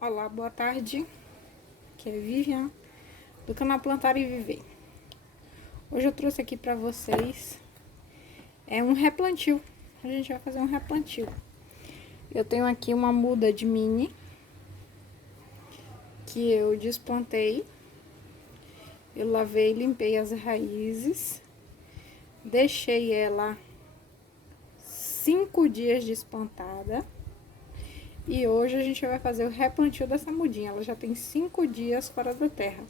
Olá, boa tarde. Aqui é Vivian, do canal Plantar e Viver. Hoje eu trouxe aqui pra vocês um replantio. A gente vai fazer um replantio. Eu tenho aqui uma muda de mini que eu desplantei. Eu lavei, limpei as raízes, deixei ela 5 dias desplantada. E hoje a gente vai fazer o replantio dessa mudinha. Ela já tem 5 dias fora da terra.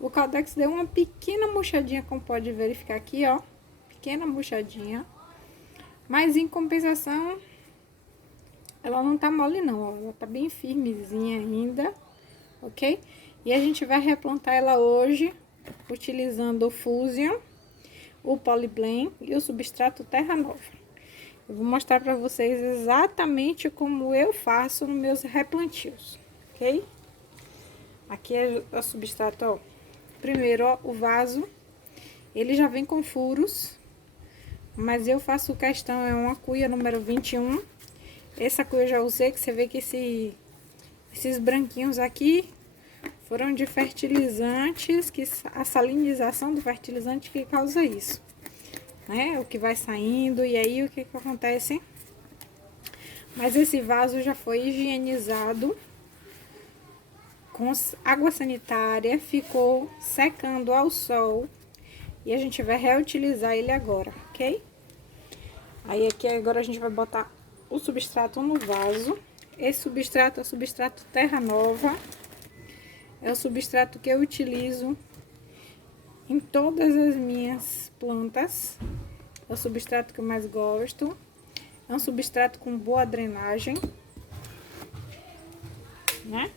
O Caldex deu uma pequena murchadinha, como pode verificar aqui, ó. Pequena murchadinha. Mas em compensação, ela não tá mole não, ó. Ela tá bem firmezinha ainda, ok? E a gente vai replantar ela hoje, utilizando o Fusion, o Polyblend e o substrato Terra Nova. Eu vou mostrar para vocês exatamente como eu faço nos meus replantios, ok? Aqui é o substrato, ó. Primeiro, ó, o vaso, ele já vem com furos, mas eu faço questão, é uma cuia número 21. Essa cuia eu já usei, que você vê que esses branquinhos aqui foram de fertilizantes, que a salinização do fertilizante que causa isso. Né? O que vai saindo, e aí o que acontece? Mas esse vaso já foi higienizado com água sanitária, ficou secando ao sol e a gente vai reutilizar ele agora, ok? Aí aqui agora a gente vai botar o substrato no vaso. Esse substrato é o substrato Terra Nova, é o substrato que eu utilizo em todas as minhas plantas. É o substrato que eu mais gosto. É um substrato com boa drenagem, né?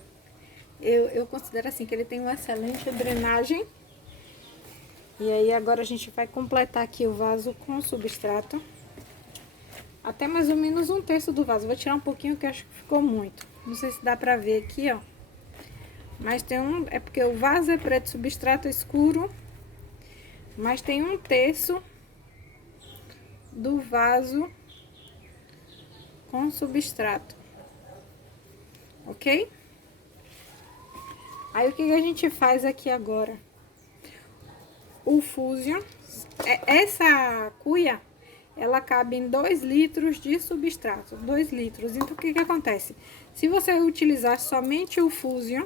Eu considero assim que ele tem uma excelente drenagem. E aí agora a gente vai completar aqui o vaso com o substrato. Até mais ou menos 1/3 do vaso. Vou tirar um pouquinho que eu acho que ficou muito. Não sei se dá pra ver aqui, ó. Mas tem é porque o vaso é preto, o substrato é escuro. Mas tem 1/3 do vaso com substrato, ok? Aí o que a gente faz aqui agora? O Fusion, essa cuia, ela cabe em 2 litros de substrato, 2 litros. Então o que acontece? Se você utilizar somente o Fusion,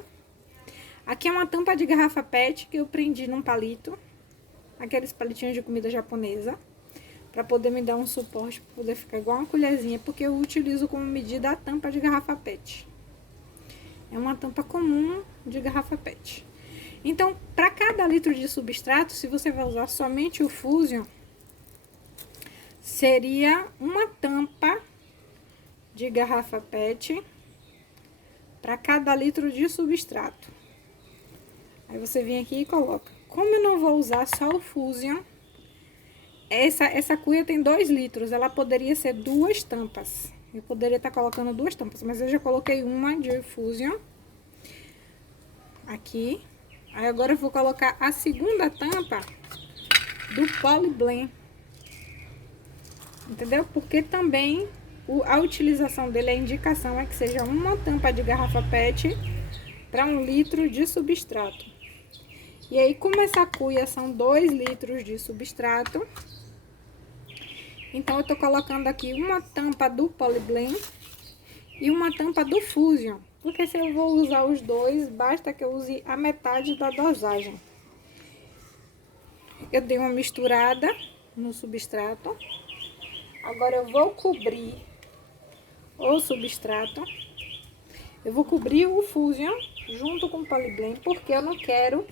aqui é uma tampa de garrafa PET que eu prendi num palito, aqueles palitinhos de comida japonesa, para poder me dar um suporte, para poder ficar igual uma colherzinha, porque eu utilizo como medida a tampa de garrafa PET. É uma tampa comum de garrafa PET. Então, para cada litro de substrato, se você vai usar somente o Fusion, seria uma tampa de garrafa PET para cada litro de substrato. Aí você vem aqui e coloca. Como eu não vou usar só o Fusion, essa cuia tem 2 litros, ela poderia ser 2 tampas. Eu poderia estar colocando 2 tampas, mas eu já coloquei uma de Fusion aqui. Aí agora eu vou colocar a segunda tampa do Polyblend. Entendeu? Porque também a utilização dele, a indicação é que seja uma tampa de garrafa PET para 1 litro de substrato. E aí, como essa cuia são 2 litros de substrato, então eu tô colocando aqui uma tampa do Polyblend e uma tampa do Fusion. Porque se eu vou usar os dois, basta que eu use a metade da dosagem. Eu dei uma misturada no substrato. Agora eu vou cobrir o substrato. Eu vou cobrir o Fusion junto com o Polyblend, porque eu não quero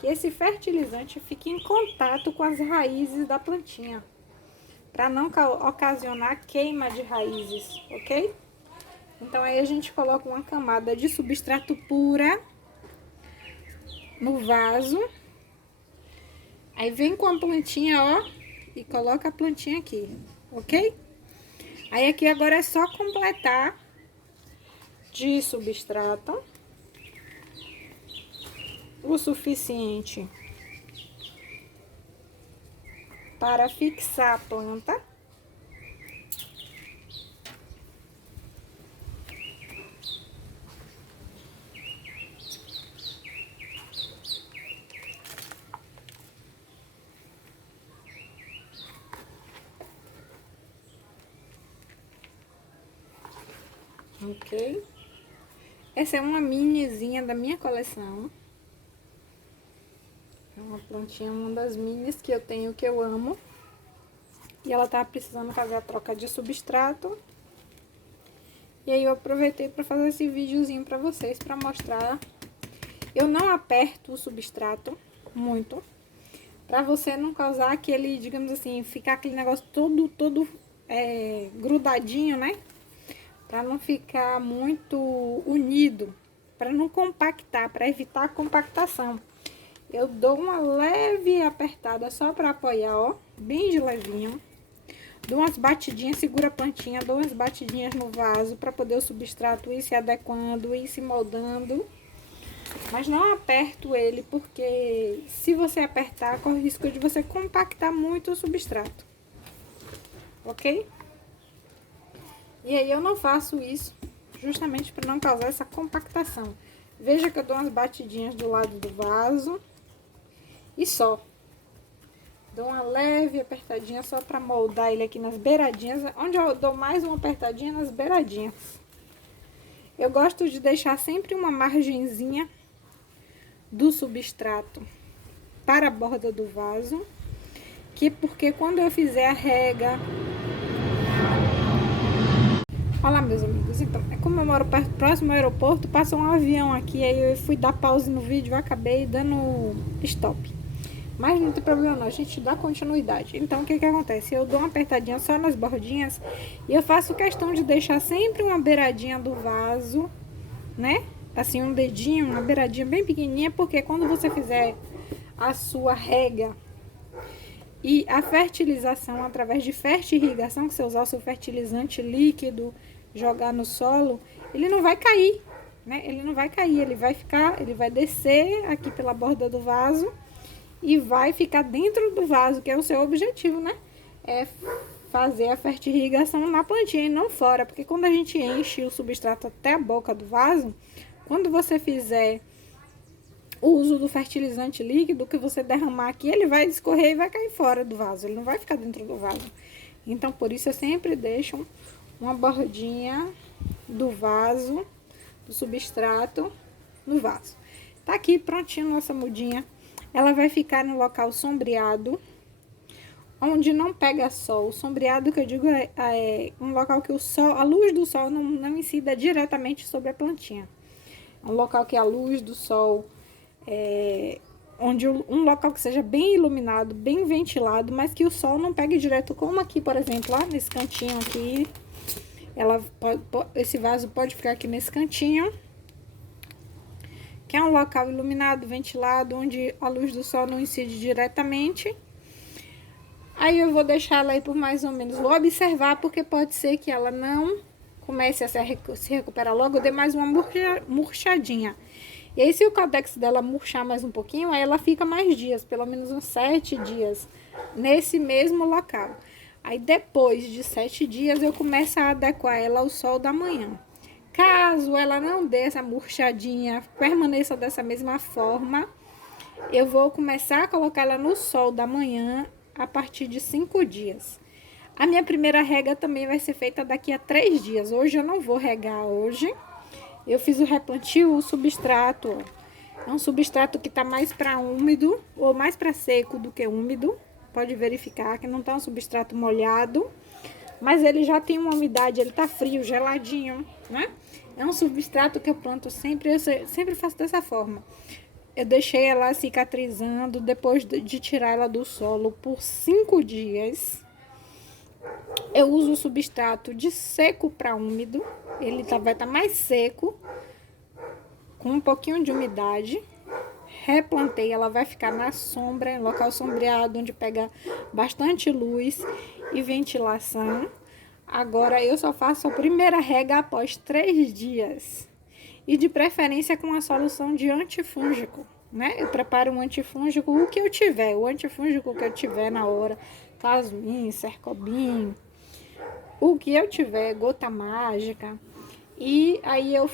que esse fertilizante fique em contato com as raízes da plantinha, para não ocasionar queima de raízes, ok? Então aí a gente coloca uma camada de substrato pura no vaso. Aí vem com a plantinha, ó, e coloca a plantinha aqui, ok? Aí aqui agora é só completar de substrato o suficiente para fixar a planta. Ok? Essa é uma minizinha da minha coleção. É uma plantinha, uma das minis que eu tenho, que eu amo. E ela tá precisando fazer a troca de substrato. E aí eu aproveitei para fazer esse videozinho para vocês, para mostrar. Eu não aperto o substrato muito, para você não causar aquele, digamos assim, ficar aquele negócio todo grudadinho, né? Para não ficar muito unido, para não compactar, para evitar a compactação. Eu dou uma leve apertada só para apoiar, ó, bem de levinho. Dou umas batidinhas, segura a plantinha, dou umas batidinhas no vaso para poder o substrato ir se adequando, ir se moldando. Mas não aperto ele, porque se você apertar, corre o risco de você compactar muito o substrato. Ok? E aí eu não faço isso justamente para não causar essa compactação. Veja que eu dou umas batidinhas do lado do vaso e só. Dou uma leve apertadinha só para moldar ele aqui nas beiradinhas, onde eu dou mais uma apertadinha nas beiradinhas. Eu gosto de deixar sempre uma margenzinha do substrato para a borda do vaso, porque quando eu fizer a rega... Olá, meus amigos, então, como eu moro próximo ao aeroporto, passa um avião aqui, aí eu fui dar pause no vídeo e acabei dando stop. Mas não tem problema não, a gente dá continuidade. Então, o que que acontece? Eu dou uma apertadinha só nas bordinhas e eu faço questão de deixar sempre uma beiradinha do vaso, né? Assim, um dedinho, uma beiradinha bem pequenininha, porque quando você fizer a sua rega e a fertilização através de fertirrigação, que você usar o seu fertilizante líquido, jogar no solo, ele não vai cair, né? Ele não vai cair, ele vai descer aqui pela borda do vaso e vai ficar dentro do vaso, que é o seu objetivo, né? É fazer a fertirrigação na plantinha e não fora, porque quando a gente enche o substrato até a boca do vaso, quando você fizer o uso do fertilizante líquido, que você derramar aqui, ele vai escorrer e vai cair fora do vaso, ele não vai ficar dentro do vaso. Então, por isso eu sempre deixo uma bordinha do vaso, do substrato no vaso. Tá aqui prontinho nossa mudinha. Ela vai ficar no local sombreado, onde não pega sol. O sombreado que eu digo é um local que a luz do sol não incida diretamente sobre a plantinha. É um local que a luz do sol um local que seja bem iluminado, bem ventilado, mas que o sol não pegue direto, como aqui, por exemplo, lá nesse cantinho aqui. Esse vaso pode ficar aqui nesse cantinho, que é um local iluminado, ventilado, onde a luz do sol não incide diretamente. Aí eu vou deixar ela aí por mais ou menos, vou observar, porque pode ser que ela não comece a se recuperar logo, eu dei mais uma murchadinha. E aí, se o Caldex dela murchar mais um pouquinho, aí ela fica mais dias, pelo menos uns 7 dias, nesse mesmo local. Aí, depois de 7 dias, eu começo a adequar ela ao sol da manhã. Caso ela não dê essa murchadinha, permaneça dessa mesma forma, eu vou começar a colocar ela no sol da manhã a partir de 5 dias. A minha primeira rega também vai ser feita daqui a 3 dias. Hoje eu não vou regar hoje. Eu fiz o replantio, o substrato, ó. É um substrato que tá mais para úmido ou mais para seco do que úmido. Pode verificar que não tá um substrato molhado, mas ele já tem uma umidade, ele tá frio, geladinho, né? É um substrato que eu planto sempre, eu sempre faço dessa forma. Eu deixei ela cicatrizando depois de tirar ela do solo por 5 dias. Eu uso o substrato de seco para úmido. Ele vai estar mais seco, com um pouquinho de umidade. Replantei, ela vai ficar na sombra, em local sombreado, onde pega bastante luz e ventilação. Agora, eu só faço a primeira rega após 3 dias. E de preferência com a solução de antifúngico, né? Eu preparo um antifúngico, o que eu tiver, o antifúngico que eu tiver na hora. Casmin, Cercobin, o que eu tiver, gota mágica. E aí eu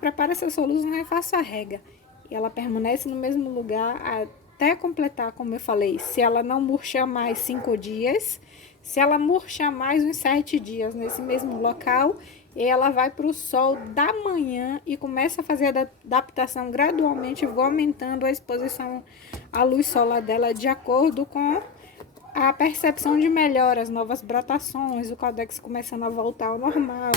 preparo essa solução e faço a rega. E ela permanece no mesmo lugar até completar, como eu falei. Se ela não murchar mais 5 dias, se ela murchar mais uns 7 dias nesse mesmo local, E ela vai para o sol da manhã e começa a fazer a adaptação gradualmente. Vou aumentando a exposição à luz solar dela de acordo com a percepção de melhoras, novas brotações, o códex começando a voltar ao normal.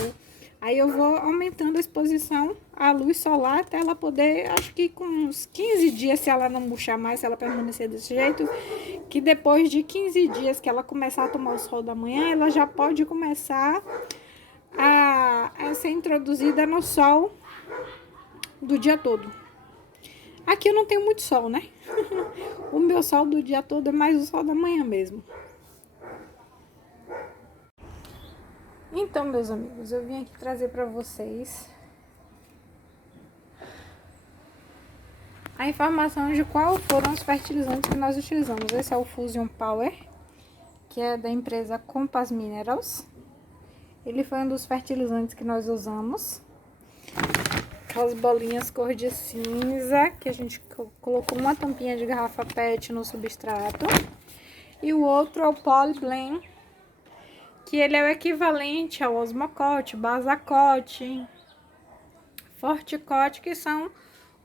Aí eu vou aumentando a exposição à luz solar até ela poder, acho que com uns 15 dias, se ela não murchar mais, se ela permanecer desse jeito, que depois de 15 dias que ela começar a tomar o sol da manhã, ela já pode começar a ser introduzida no sol do dia todo. Aqui eu não tenho muito sol, né? O meu sol do dia todo é mais o sol da manhã mesmo. Então, meus amigos, eu vim aqui trazer para vocês a informação de qual foram os fertilizantes que nós utilizamos. Esse é o Fusion Power, que é da empresa Compass Minerals. Ele foi um dos fertilizantes que nós usamos. As bolinhas cor de cinza, que a gente colocou uma tampinha de garrafa PET no substrato. E o outro é o Polyblend, que ele é o equivalente ao Osmocote, Basacote, Forticote, que são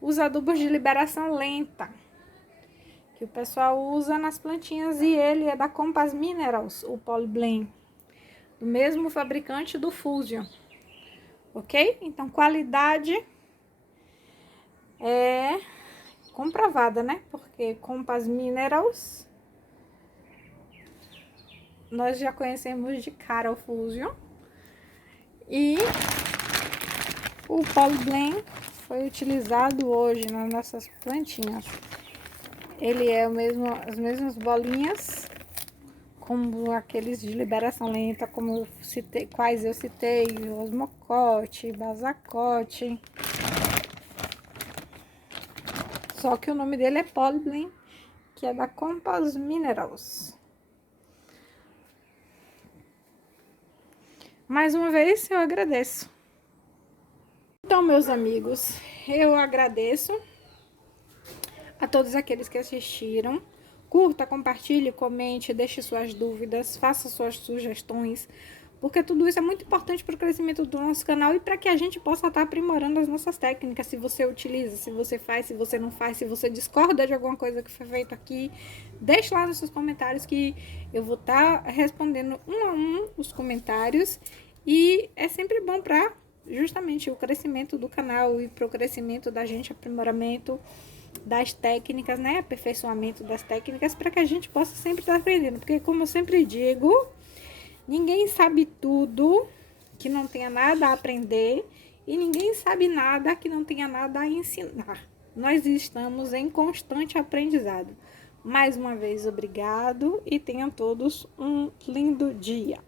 os adubos de liberação lenta, que o pessoal usa nas plantinhas, e ele é da Compass Minerals, o Polyblend, do mesmo fabricante do Fusion, ok? Então, qualidade é comprovada, né? Porque Compass Minerals, nós já conhecemos de cara o Fusion, e o Polyblend foi utilizado hoje nas nossas plantinhas. Ele é as mesmas bolinhas, como aqueles de liberação lenta, como eu citei, quais eu citei, Osmocote, Basacote. Só que o nome dele é Polyblend, que é da Compass Minerals. Mais uma vez, eu agradeço. Então, meus amigos, eu agradeço a todos aqueles que assistiram. Curta, compartilhe, comente, deixe suas dúvidas, faça suas sugestões, porque tudo isso é muito importante para o crescimento do nosso canal e para que a gente possa estar aprimorando as nossas técnicas. Se você utiliza, se você faz, se você não faz, se você discorda de alguma coisa que foi feito aqui, deixe lá nos seus comentários que eu vou estar respondendo um a um os comentários. E é sempre bom para justamente o crescimento do canal e para o crescimento da gente, aprimoramento das técnicas, né? Aperfeiçoamento das técnicas, para que a gente possa sempre estar aprendendo. Porque, como eu sempre digo, ninguém sabe tudo que não tenha nada a aprender, e ninguém sabe nada que não tenha nada a ensinar. Nós estamos em constante aprendizado. Mais uma vez, obrigado e tenham todos um lindo dia.